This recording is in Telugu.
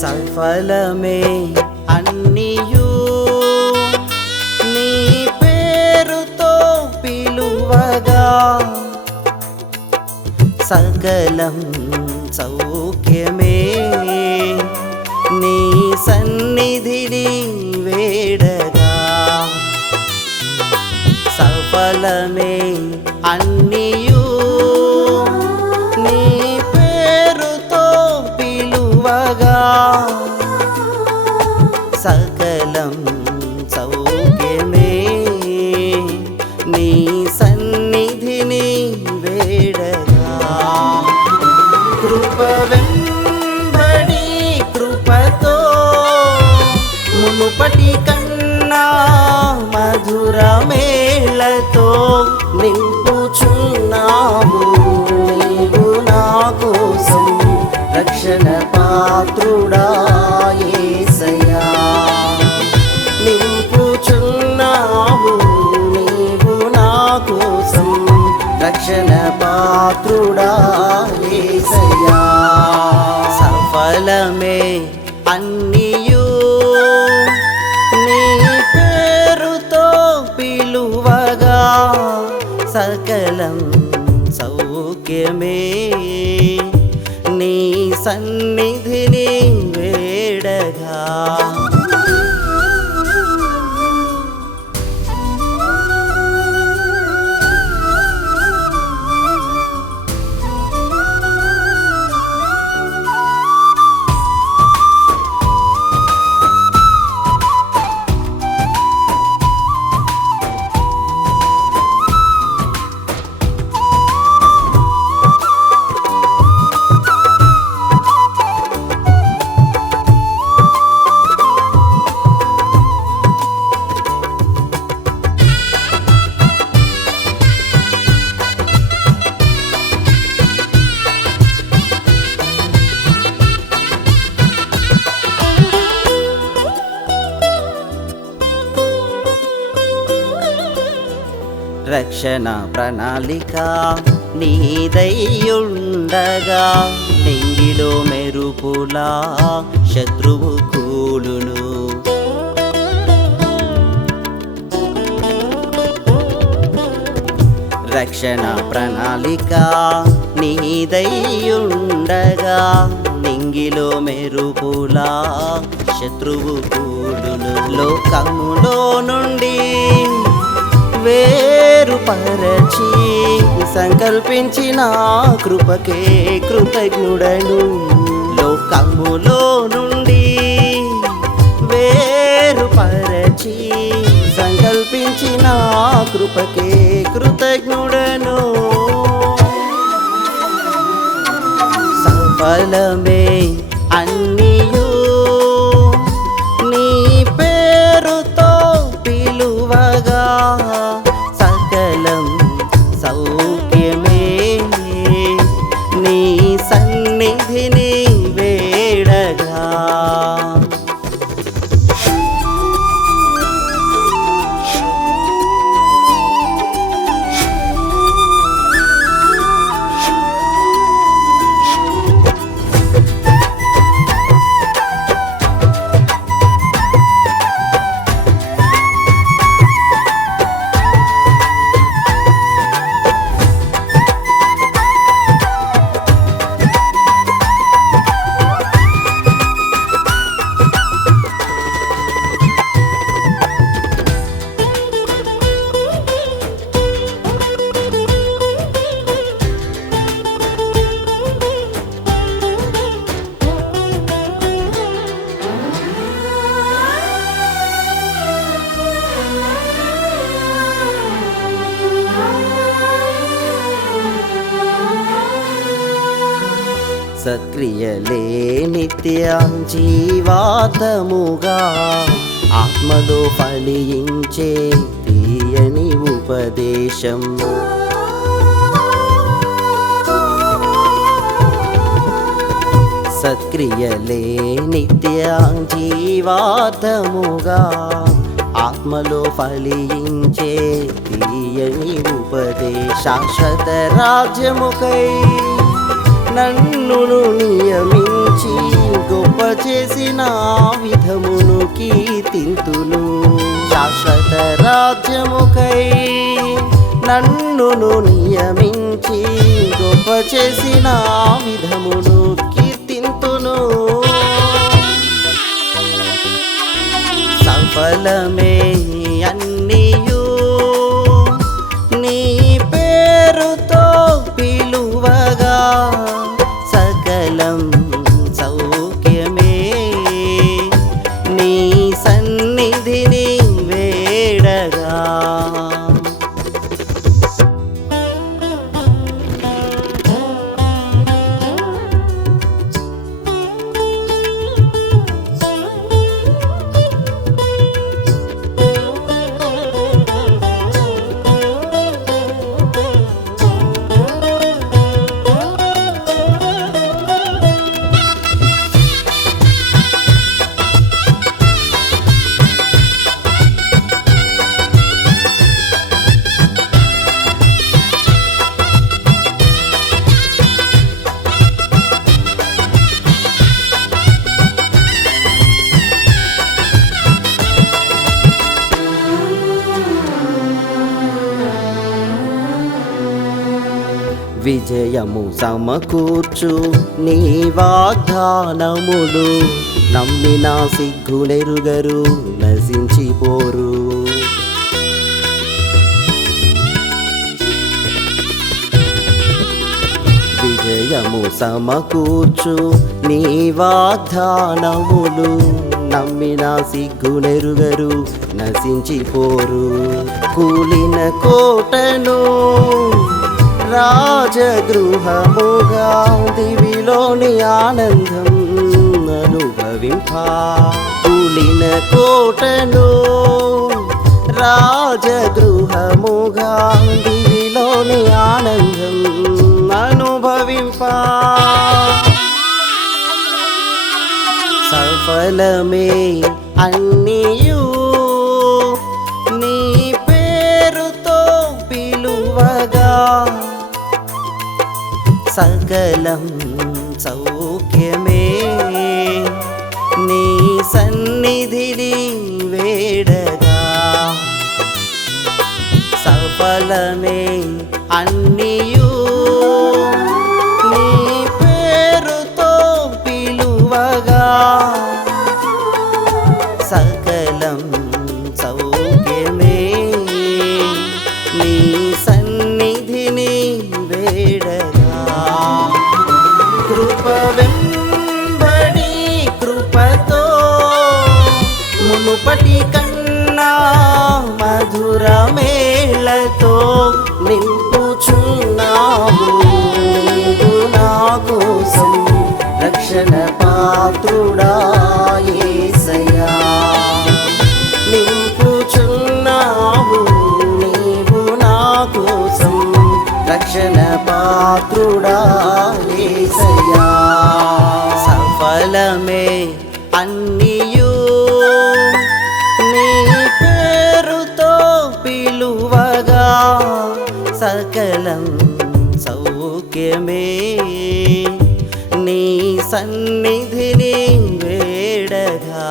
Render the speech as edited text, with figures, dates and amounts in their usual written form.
సఫలమే అన్నియు నీ పేరుతో పిలువగా సకలం సౌఖ్యమే నీ సన్నిధిని వేడగా సఫలమే అన్నియు నీ పేరుతో పిలువగా సకలం సౌఖ్యమే నీ సన్నిధిని వేడగా కృప వెంబడి కృపతో మునుపటి కన్నా మధుర మేళతో నింపుచున్నావు నీవు నా కోసం రక్షణ పాత్రుడా యేసయ్యా నింపుచున్నావు నీవు నా కోసం రక్షణ పాత్రుడా యేసయ్యా సఫలమే అన్నియు నీ పేరుతో పిలువగా సకలం సౌఖ్యమే నీ సన్నిధిని వేడగా రక్షణ ప్రణాళిక నీదయ్యుండగా నింగిలో మెరుపులా శత్రువు కూలును రక్షణ ప్రణాళిక నీదయ్యుండగా నింగిలో మెరుపులా శత్రువు కూలును లోకములో నుండి వేరుపరచి సంకల్పించిన కృపకే కృతజ్ఞుడను లోకములో నుండి వేరుపరచి సంకల్పించిన కృపకే కృతజ్ఞుడను సఫలమే అన్నియు నీ పేరుతో పిలువగా సకలం సౌఖ్యమే నీ సన్నిధిని వేడగా సత్క్రియలే నిత్య జీవాతముగా ఆత్మలో ఫలించే తీయని ఉపదేశం సత్క్రియలే నిత్య జీవాతముగా ఆత్మలో ఫలించే తీయని ఉపదేశ శాశ్వత రాజ్యముకై నన్ను నియమించి గొప్ప చేసిన విధమును కీర్తింతును. శాశ్వత రాజ్యముకై నన్నును నియమించి గొప్ప చేసిన విధమును కీర్తింతును. సఫలమే అన్నియు నీ పేరుతో పిలువగా, సకలం సౌఖ్యమే నీ సన్నిధిని వేడగా. విజయము సమకూర్చు నీ వాగ్దానములు నమ్మిన సిగ్గులెరుగరు, నశించిపోరు. విజయము సమకూర్చు నీ వాగ్దానములు నమ్మిన సిగ్గులెరుగరు, నశించిపోరు. కూలిన కోటను రాజగృహముగా దివిలోని ఆనందం అనుభవింప. కూలిన కోటను రాజగృహముగా దివిలోని ఆనందం అనుభవింప. సఫలమే అన్నియు నీ పేరుతో పిలువగా, సకలం సౌఖ్యమే నీ సన్నిధిని వేడగా. సఫలమే అన్నియు నీ పేరుతో పిలువగా, సకలం సౌఖ్యమే నీ సన్నిధిని వేడగా. కృప వెంబడి కృపతో మునుపటి కన్నా మధుర మేళతో నింపుచున్నావు. నీవు నా కోసం రక్షణ పాత్రుడా యేసయ్యా. నింపుచున్నావు నీవు నా కోసం రక్షణ పాత్రుడా యేసయ్యా. సఫలమే అన్నియు నీ పేరుతో పిలువగా, సకలం సౌఖ్యమే నీ సన్నిధిని వేడగా.